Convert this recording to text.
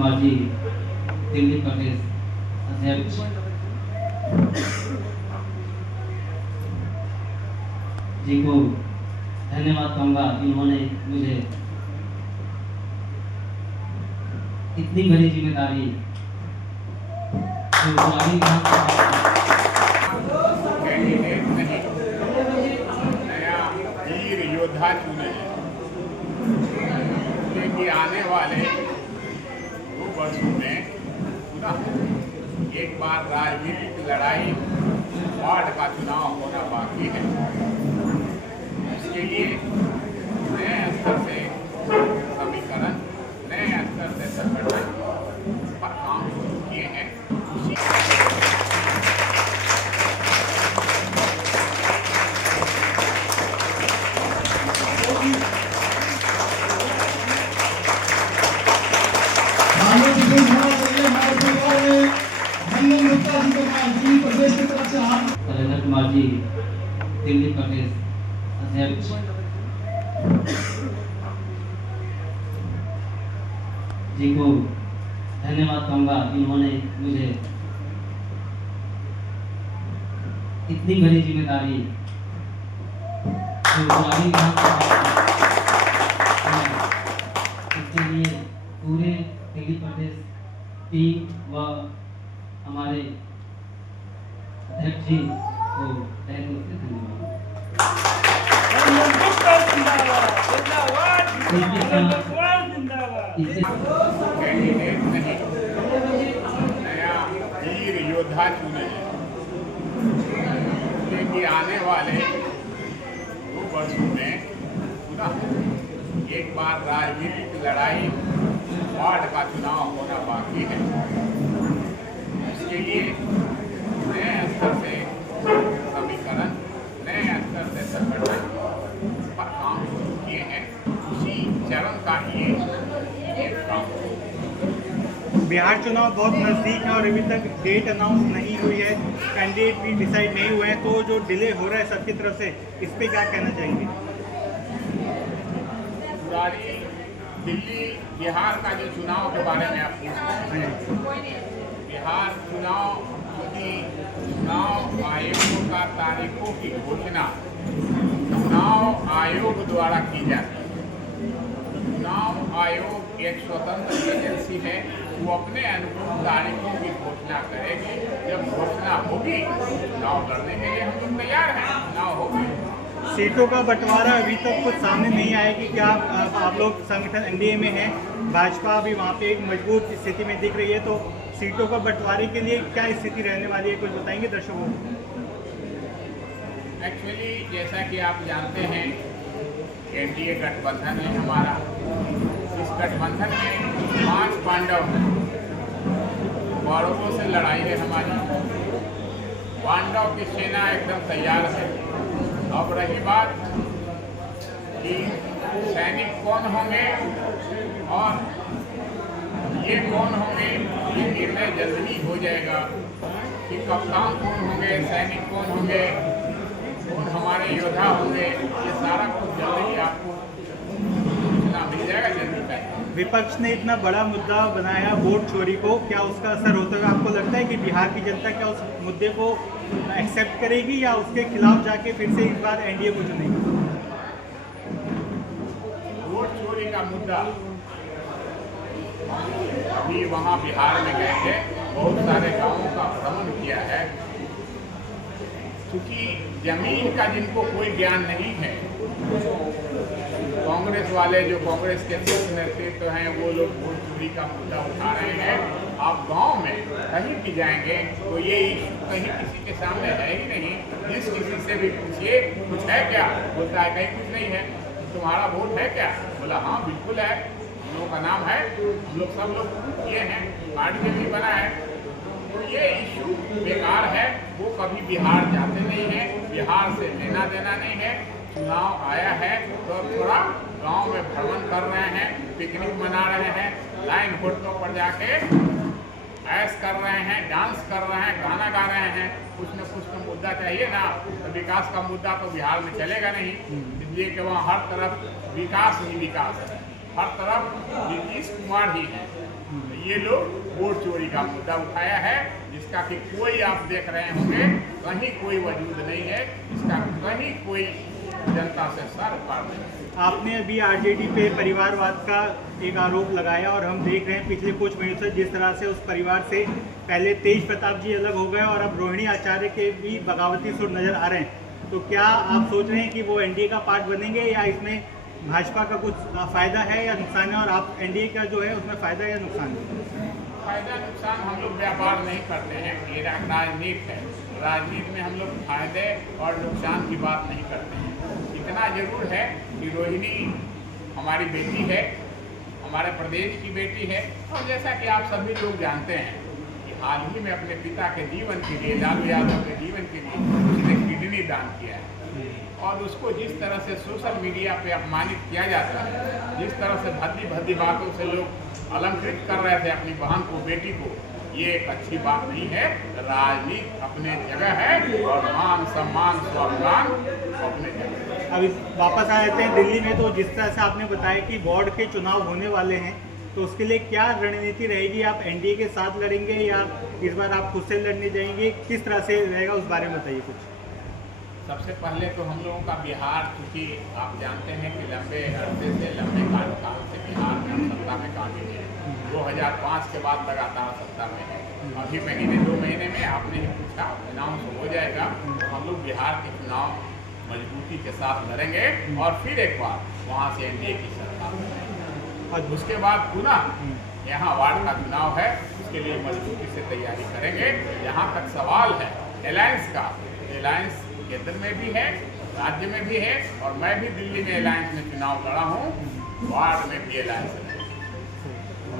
कुमार जी दिल्ली प्रदेश अध्यक्ष, जी को धन्यवाद कहूँगा। इन्होंने मुझे इतनी बड़ी जिम्मेदारी जो पुरानी नया वीर योद्धा चुने हैं, क्योंकि आने वाले 2 वर्षों में पुनः एक बार राजनीतिक लड़ाई वार्ड का चुनाव होना बाकी है। इसके लिए नए स्तर से समीकरण, नए स्तर से संगठन पर काम शुरू किए हैं। कलेक्टर कुमार जी दिल्ली प्रदेश अध्यक्ष, जी को धन्यवाद कहूँगा। इन्होंने मुझे इतनी बड़ी जिम्मेदारी जो पुरानी इसके लिए पूरे दिल्ली प्रदेश टीम व हमारे अध्यक्ष जी को तहे दिल से धन्यवाद। नया वीर योद्धा चुने हैं, क्योंकि आने वाले 2 वर्षों में पुनः एक बार राजनीतिक लड़ाई वार्ड का चुनाव होना बाकी है। इसके लिए नए स्तर से समीकरण, नए स्तर से संगठन पर काम शुरू किए हैं। उसी चरण का ये काम। बिहार चुनाव बहुत नज़दीक है और अभी तक डेट अनाउंस नहीं हुई है, कैंडिडेट भी डिसाइड नहीं हुए हैं, तो जो डिले हो रहा है सबकी तरफ से, इस पे क्या कहना चाहेंगे? पुरानी दिल्ली बिहार का जो चुनाव के बारे में आप पूछ रहे हैं, बिहार चुनाव क्योंकि चुनाव आयोगों का तारीखों की घोषणा चुनाव आयोग द्वारा की जाती है। चुनाव आयोग एक स्वतंत्र एजेंसी है, वो अपने अनुकूल तारीखों की घोषणा करेगी। जब घोषणा होगी चुनाव लड़ने के लिए हम लोग तैयार हैं। चुनाव होगी। सीटों का बंटवारा अभी तक कुछ सामने नहीं आया कि क्या आप लोग संगठन एनडीए में हैं, भाजपा भी वहाँ पे एक मजबूत स्थिति में दिख रही है, तो सीटों का बंटवारे के लिए क्या स्थिति रहने वाली है, कुछ बताएंगे दर्शकों को? एक्चुअली जैसा कि आप जानते हैं, एनडीए गठबंधन है हमारा। इस गठबंधन में 5 पांडव हैं। कौरवों से लड़ाई है हमारी। पांडव की सेना एकदम तैयार है। अब रही बात कि सैनिक कौन होंगे और ये कौन होंगे, ये निर्णय जल्द ही हो जाएगा कि कप्तान कौन होंगे, सैनिक कौन होंगे, कौन हमारे योद्धा होंगे, ये सारा कुछ जल्द ही आपको सूचना मिल जाएगा जल्दी तक। विपक्ष ने इतना बड़ा मुद्दा बनाया वोट चोरी को, क्या उसका असर होता है? आपको लगता है कि बिहार की जनता क्या उस मुद्दे को एक्सेप्ट करेगी या उसके खिलाफ जाके फिर से इस बार एनडीए को चुनेगी? वोट चोरी का मुद्दा अभी वहाँ बिहार में गए थे, बहुत सारे गांवों का भ्रमण किया है। क्योंकि जमीन का जिनको कोई ज्ञान नहीं है, कांग्रेस वाले जो कांग्रेस के शीर्ष नेतृत्व हैं वो लोग वोट चोरी का मुद्दा उठा रहे हैं। आप गांव में कहीं भी जाएंगे तो ये इशू कहीं किसी के सामने है ही नहीं। जिस किसी से भी पूछिए कुछ है क्या, बोलता है कहीं कुछ नहीं है। तुम्हारा वोट है क्या, बोला हाँ बिल्कुल है, हम लोग का नाम है, हम लोग सब लोग ये हैं, पार्टी में भी बना है। तो ये इशू बेकार है, वो कभी बिहार जाते नहीं हैं, बिहार से लेना देना नहीं है। चुनाव आया है तो थोड़ा गांव में भ्रमण कर रहे हैं, पिकनिक मना रहे हैं, लाइन होटलों पर जाके ऐश कर रहे हैं, डांस कर रहे हैं, गाना गा रहे हैं। कुछ न कुछ तो मुद्दा चाहिए ना, तो विकास का मुद्दा तो बिहार में चलेगा नहीं। इसलिए कि वहाँ हर तरफ विकास ही विकास है, हर तरफ नीतीश कुमार ही है। तो ये लोग वोट चोरी का मुद्दा उठाया है, जिसका कि कोई आप देख रहे होंगे कहीं कोई वजूद नहीं है, इसका कहीं कोई जनता से सर पार नहीं है। आपने अभी आरजेडी पे परिवारवाद का एक आरोप लगाया और हम देख रहे हैं पिछले कुछ महीनों से जिस तरह से उस परिवार से पहले तेज प्रताप जी अलग हो गए और अब रोहिणी आचार्य के भी बगावती सुर नजर आ रहे हैं, तो क्या आप सोच रहे हैं कि वो एनडीए का पार्ट बनेंगे या इसमें भाजपा का कुछ फायदा है या नुकसान है, और आप एनडीए का जो है उसमें फायदा या नुकसान है? फायदा नुकसान हम लोग व्यापार नहीं करते हैं, ये राजनीति है। राजनीति में हम लोग फायदे और नुकसान की बात नहीं करते हैं। इतना जरूर है कि रोहिणी हमारी बेटी है, हमारे प्रदेश की बेटी है, और जैसा कि आप सभी लोग जानते हैं कि हाल ही में अपने पिता के जीवन के लिए, लालू यादव के जीवन के लिए उसने किडनी दान किया है। और उसको जिस तरह से सोशल मीडिया पे अपमानित किया जाता है, जिस तरह से भद्दी भद्दी बातों से लोग अलंकृत कर रहे थे अपनी बहन को, बेटी को, ये एक अच्छी बात नहीं है। राजनीति अपने जगह है और मान सम्मान स्वाभिमान अपने जगह है। अब वापस आ जाते हैं दिल्ली में, तो जिस तरह से आपने बताया कि वार्ड के चुनाव होने वाले हैं, तो उसके लिए क्या रणनीति रहेगी? आप एनडीए के साथ लड़ेंगे या इस बार आप खुद से लड़ने जाएंगे? किस तरह से रहेगा उस बारे में बताइए कुछ। सबसे पहले तो हम लोगों का बिहार, क्योंकि आप जानते हैं कि लंबे अरसे से, लंबे काल से बिहार में हम सत्ता में काबिज है। 2005 के बाद लगातार सत्ता में है। अभी महीने 2 महीने में आपने ही पूछा अनाउंस हो जाएगा, तो हम लोग बिहार के चुनाव मजबूती के साथ लड़ेंगे और फिर एक बार वहाँ से एनडीए की सरकार बनेगी। और उसके बाद पुनः यहाँ वार्ड का चुनाव है, उसके लिए मजबूती से तैयारी करेंगे। जहाँ तक सवाल है अलायंस का, अलायंस केंद्र में भी है, राज्य में भी है, और मैं भी दिल्ली में अलायंस में चुनाव लड़ा हूँ, वार्ड में भी अलायंस है।